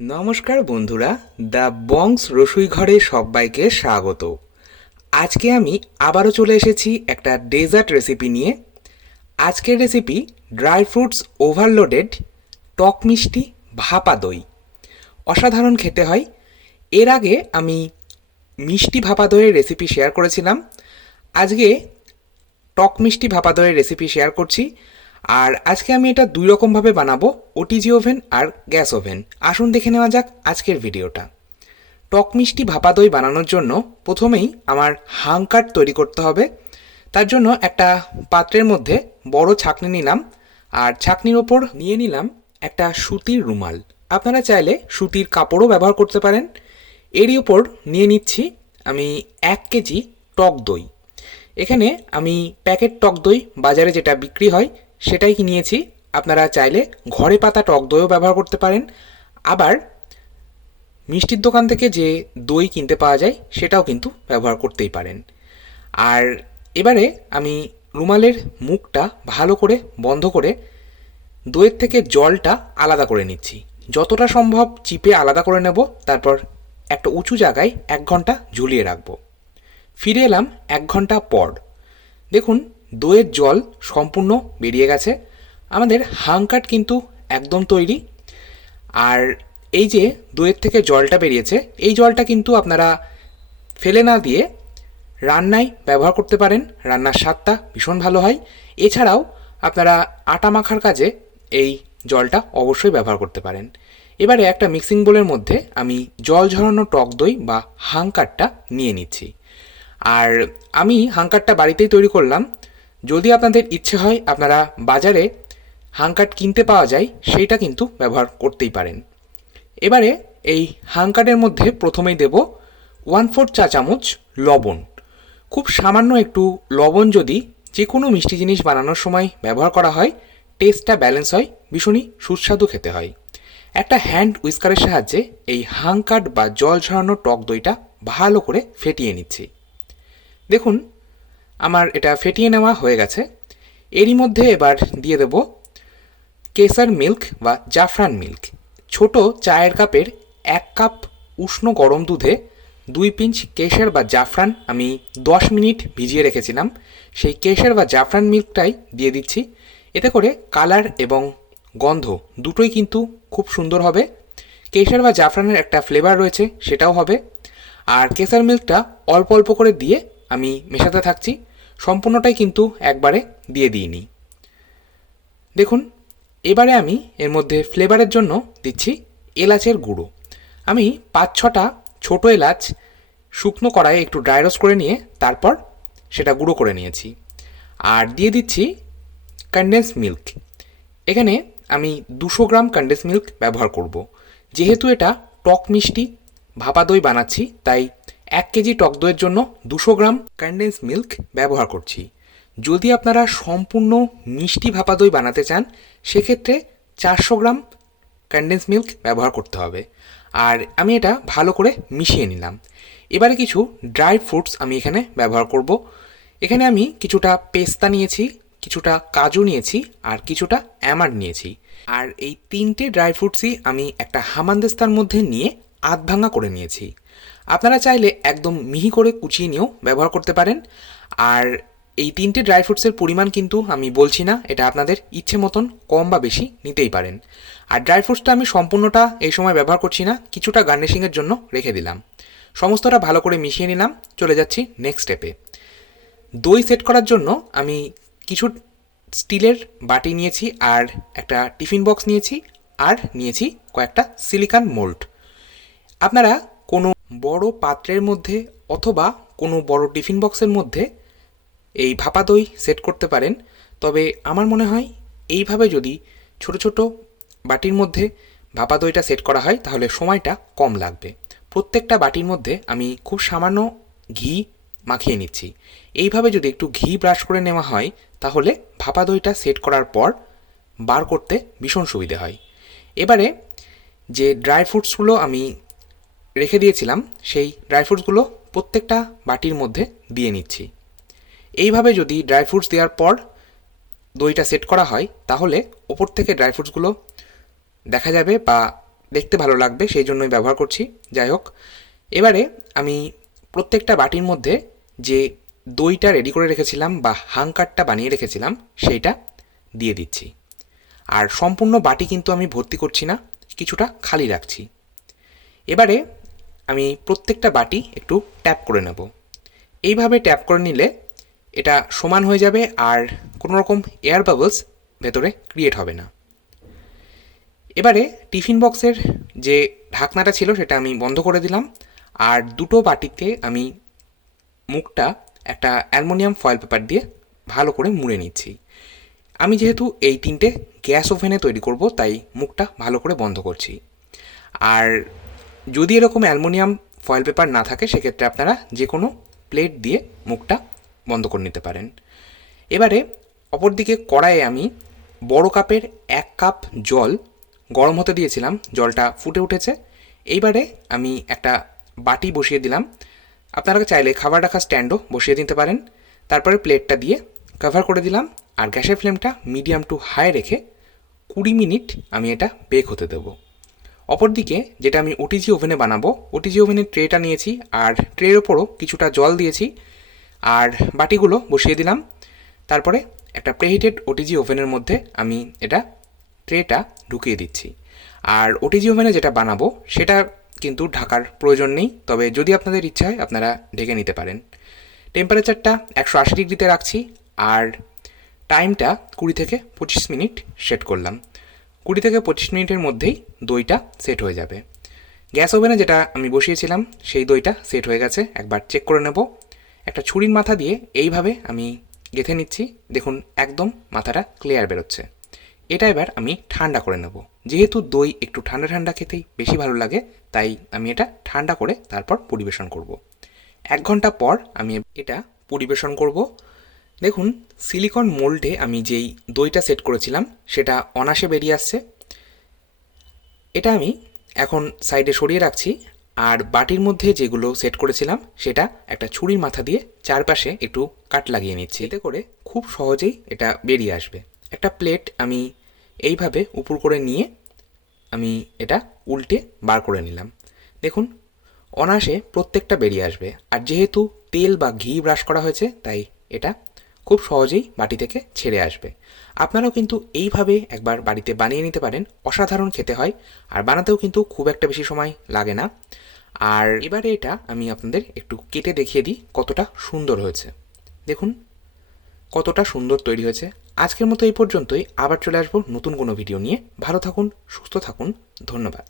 নমস্কার বন্ধুরা, দ্য বংস রসুইঘরে সবাইকে স্বাগত। আজকে আমি আবারও চলে এসেছি একটা ডেজার্ট রেসিপি নিয়ে। আজকের রেসিপি ড্রাই ফ্রুটস ওভারলোডেড টক মিষ্টি ভাপা দই। অসাধারণ খেতে হয়। এর আগে আমি মিষ্টি ভাপা দইয়ের রেসিপি শেয়ার করেছিলাম। আজকে টক মিষ্টি ভাপা দইয়ের রেসিপি শেয়ার করছি। আর আজকে আমি এটা দুই রকমভাবে বানাবো, ওটিজি ওভেন আর গ্যাস ওভেন। আসুন দেখে নেওয়া যাক আজকের ভিডিওটা। টক মিষ্টি ভাপা দই বানানোর জন্য প্রথমেই আমার হাংকাট তৈরি করতে হবে। তার জন্য একটা পাত্রের মধ্যে বড় ছাঁকনি নিলাম, আর ছাঁকনির ওপর নিয়ে নিলাম একটা সুতির রুমাল। আপনারা চাইলে সুতির কাপড়ও ব্যবহার করতে পারেন। এরই ওপর নিয়ে নিচ্ছি আমি 1 কেজি টক দই। এখানে আমি প্যাকেট টক দই বাজারে যেটা বিক্রি হয় সেটাই নিয়েছি। আপনারা চাইলে ঘরে পাতা টক দইও ব্যবহার করতে পারেন, আবার মিষ্টির দোকান থেকে যে দই কিনতে পাওয়া যায় সেটাও কিন্তু ব্যবহার করতেই পারেন। আর এবারে আমি রুমালের মুখটা ভালো করে বন্ধ করে দইয়ের থেকে জলটা আলাদা করে নিচ্ছি। যতটা সম্ভব চিপে আলাদা করে নেব, তারপর একটা উঁচু জায়গায় 1 ঘন্টা ঝুলিয়ে রাখবো। ফিরে এলাম 1 ঘন্টা পর। দেখুন, দইয়ের জল সম্পূর্ণ বেরিয়ে গেছে। আমাদের হাংকাট কিন্তু একদম তৈরি। আর এই যে দইয়ের থেকে জলটা বেরিয়েছে, এই জলটা কিন্তু আপনারা ফেলে না দিয়ে রান্নায় ব্যবহার করতে পারেন। রান্নার স্বাদটা ভীষণ ভালো হয়। এছাড়াও আপনারা আটা মাখার কাজে এই জলটা অবশ্যই ব্যবহার করতে পারেন। এবারে একটা মিক্সিং বোলের মধ্যে আমি জল ঝরানো টক দই বা হাংকাটটা নিয়ে নিচ্ছি। আর আমি হাংকাটটা বাড়িতেই তৈরি করলাম। যদি আপনাদের ইচ্ছে হয় আপনারা বাজারে হাংকাট কিনতে পাওয়া যায়, সেইটা কিন্তু ব্যবহার করতেই পারেন। এবারে এই হাংকাটের মধ্যে প্রথমেই দেব 1/4 চা চামচ লবণ। খুব সামান্য একটু লবণ যদি যে কোনো মিষ্টি জিনিস বানানোর সময় ব্যবহার করা হয়, টেস্টটা ব্যালেন্স হয়, ভীষণই সুস্বাদু খেতে হয়। একটা হ্যান্ড উইস্কারের সাহায্যে এই হাংকাট বা জল ঝরানো টক দইটা ভালো করে ফেটিয়ে নিচ্ছি। দেখুন, আমার এটা ফেটিয়ে নেওয়া হয়ে গেছে। এরই মধ্যে এবার দিয়ে দেব কেসার মিল্ক বা জাফরান মিল্ক। ছোট চায়ের কাপের 1 কাপ উষ্ণ গরম দুধে 2 পিঞ্চ কেশর বা জাফরান আমি 10 মিনিট ভিজিয়ে রেখেছিলাম, সেই কেশর বা জাফরান মিল্কটাই দিয়ে দিচ্ছি। এতে করে কালার এবং গন্ধ দুটোই কিন্তু খুব সুন্দর হবে। কেশর বা জাফরানের একটা ফ্লেভার রয়েছে, সেটাও হবে। আর কেসার মিল্কটা অল্প অল্প করে দিয়ে আমি মেশাতে থাকছি, সম্পূর্ণটাই কিন্তু একবারে দিয়ে দিইনি। দেখুন, এবারে আমি এর মধ্যে ফ্লেভারের জন্য দিচ্ছি এলাচের গুঁড়ো। আমি 5-6টা ছোটো এলাচ শুকনো কড়াইয়ে একটু ড্রাই রোস্ট করে নিয়ে তারপর সেটা গুঁড়ো করে নিয়েছি। আর দিয়ে দিচ্ছি কনডেন্স মিল্ক। এখানে আমি 200 গ্রাম কনডেন্স মিল্ক ব্যবহার করব। যেহেতু এটা টক মিষ্টি ভাপা দই বানাচ্ছি, তাই 1 কেজি টক দইয়ের জন্য 200 গ্রাম কনডেন্স মিল্ক ব্যবহার করছি। যদি আপনারা সম্পূর্ণ মিষ্টি ভাপা দই বানাতে চান, সেক্ষেত্রে 400 গ্রাম কনডেন্স মিল্ক ব্যবহার করতে হবে। আর আমি এটা ভালো করে মিশিয়ে নিলাম। এবারে কিছু ড্রাই ফ্রুটস আমি এখানে ব্যবহার করব। এখানে আমি কিছুটা পেস্তা নিয়েছি, কিছুটা কাজু নিয়েছি, আর কিছুটা অ্যামান্ড নিয়েছি। আর এই 3টে ড্রাই ফ্রুটসই আমি একটা হামানদিস্তার মধ্যে নিয়ে আধ ভাঙা করে নিয়েছি। আপনারা চাইলে একদম মিহি করে কুচিয়ে নিয়েও ব্যবহার করতে পারেন। আর এই 3টে ড্রাই ফ্রুটসের পরিমাণ কিন্তু আমি বলছি না, এটা আপনাদের ইচ্ছে মতন কম বা বেশি নিতেই পারেন। আর ড্রাই ফ্রুটসটা আমি সম্পূর্ণটা এই সময় ব্যবহার করছি না, কিছুটা গার্নিশিংয়ের জন্য রেখে দিলাম। সমস্তটা ভালো করে মিশিয়ে নিলাম। চলে যাচ্ছি নেক্সট স্টেপে। দই সেট করার জন্য আমি কিছু স্টিলের বাটি নিয়েছি, আর একটা টিফিন বক্স নিয়েছি, আর নিয়েছি কয়েকটা সিলিকন মোল্ড। আপনারা কোনো বড় পাত্রের মধ্যে অথবা কোনো বড় টিফিন বক্সের মধ্যে এই ভাপা দই সেট করতে পারেন। তবে আমার মনে হয় এইভাবে যদি ছোট ছোট বাটির মধ্যে ভাপা দইটা সেট করা হয় তাহলে সময়টা কম লাগবে। প্রত্যেকটা বাটির মধ্যে আমি খুব সামান্য ঘি মাখিয়ে নিচ্ছি। এইভাবে যদি একটু ঘি ব্রাশ করে নেওয়া হয় তাহলে ভাপা দইটা সেট করার পর বার করতে ভীষণ সুবিধে হয়। এবারে যে ড্রাই ফ্রুটসগুলো আমি রেখে দিয়েছিলাম, সেই ড্রাই ফ্রুটসগুলো প্রত্যেকটা বাটির মধ্যে দিয়ে নিচ্ছি। এইভাবে যদি ড্রাই ফ্রুটস দেওয়ার পর দইটা সেট করা হয় তাহলে ওপর থেকে ড্রাই ফ্রুটসগুলো দেখা যাবে বা দেখতে ভালো লাগবে সেই জন্যই ব্যবহার করছি। যাই হোক, এবারে আমি প্রত্যেকটা বাটির মধ্যে যে দইটা রেডি করে রেখেছিলাম বা হাঙ্কারটা বানিয়ে রেখেছিলাম সেইটা দিয়ে দিচ্ছি। আর সম্পূর্ণ বাটি কিন্তু আমি ভর্তি করছি না, কিছুটা খালি রাখছি। এবারে আমি প্রত্যেকটা বাটি একটু ট্যাপ করে নেব। এইভাবে ট্যাপ করে নিলে এটা সমান হয়ে যাবে আর কোনো রকম এয়ার বাবলস ভেতরে ক্রিয়েট হবে না। এবারে টিফিন বক্সের যে ঢাকনাটা ছিল সেটা আমি বন্ধ করে দিলাম, আর দুটো বাটিতে আমি মুখটা একটা অ্যালুমিনিয়াম ফয়েল পেপার দিয়ে ভালো করে মুড়ে নিচ্ছি। আমি যেহেতু এই তিনটে গ্যাস ওভেনে তৈরি করব তাই মুখটা ভালো করে বন্ধ করছি। আর যদি এরকম অ্যালুমিনিয়াম ফয়েল পেপার না থাকে সেক্ষেত্রে আপনারা যে কোনো প্লেট দিয়ে মুখটা বন্ধ করে নিতে পারেন। এবারে অপরদিকে কড়াইয়ে আমি বড় কাপের 1 কাপ জল গরম হতে দিয়েছিলাম, জলটা ফুটে উঠেছে। এইবারে আমি একটা বাটি বসিয়ে দিলাম, আপনারা চাইলে খাবার রাখার স্ট্যান্ডও বসিয়ে দিতে পারেন। তারপরে প্লেটটা দিয়ে কভার করে দিলাম আর গ্যাসের ফ্লেমটা মিডিয়াম টু হাই রেখে 20 মিনিট আমি এটা বেক হতে দেবো। অপরদিকে যেটা আমি ওটিজি ওভেনে বানাবো, ওটিজি ওভেনের ট্রেটা নিয়েছি আর ট্রের ওপরও কিছুটা জল দিয়েছি আর বাটিগুলো বসিয়ে দিলাম। তারপরে একটা প্রেহিটেড ওটিজি ওভেনের মধ্যে আমি এটা ট্রেটা ঢুকিয়ে দিচ্ছি। আর ওটিজি ওভেনে যেটা বানাবো সেটা কিন্তু ঢাকার প্রয়োজন নেই, তবে যদি আপনাদের ইচ্ছা হয় আপনারা ঢেকে নিতে পারেন। টেম্পারেচারটা 180 ডিগ্রিতে রাখছি আর টাইমটা 20 থেকে 25 মিনিট সেট করলাম। 20 থেকে 25 মিনিটের মধ্যেই দইটা সেট হয়ে যাবে। গ্যাস ওভেনে যেটা আমি বসিয়েছিলাম সেই দইটা সেট হয়ে গেছে, একবার চেক করে নেব। একটা ছুরির মাথা দিয়ে এইভাবে আমি গেঁথে নিচ্ছি, দেখুন একদম মাথাটা ক্লিয়ার বেরোচ্ছে। এটা এবার আমি ঠান্ডা করে নেব। যেহেতু দই একটু ঠান্ডা ঠান্ডা খেতেই বেশি ভালো লাগে তাই আমি এটা ঠান্ডা করে তারপর পরিবেশন করব। 1 ঘন্টা পর আমি এটা পরিবেশন করব। দেখুন সিলিকন মোল্ডে আমি যেই দইটা সেট করেছিলাম সেটা অনায়াসে বেরিয়ে আসছে। এটা আমি এখন সাইডে সরিয়ে রাখছি আর বাটির মধ্যে যেগুলো সেট করেছিলাম সেটা একটা ছুরির মাথা দিয়ে চারপাশে একটু কাট লাগিয়ে নিচ্ছি, এতে করে খুব সহজেই এটা বেরিয়ে আসবে। একটা প্লেট আমি এইভাবে উপর করে নিয়ে আমি এটা উল্টে বার করে নিলাম। দেখুন অনায়াসে প্রত্যেকটা বেরিয়ে আসবে, আর যেহেতু তেল বা ঘি ব্রাশ করা হয়েছে তাই এটা খুব সহজেই বাটি থেকে ছেড়ে আসবে। আপনারাও কিন্তু এইভাবে একবার বাড়িতে বানিয়ে নিতে পারেন, অসাধারণ খেতে হয় আর বানাতেও কিন্তু খুব একটা বেশি সময় লাগে না। আর এবারে এটা আমি আপনাদের একটু কেটে দেখিয়ে দিই কতটা সুন্দর হয়েছে। দেখুন কতটা সুন্দর তৈরি হয়েছে। আজকের মতো এই পর্যন্তই, আবার চলে আসবো নতুন কোনো ভিডিও নিয়ে। ভালো থাকুন, সুস্থ থাকুন, ধন্যবাদ।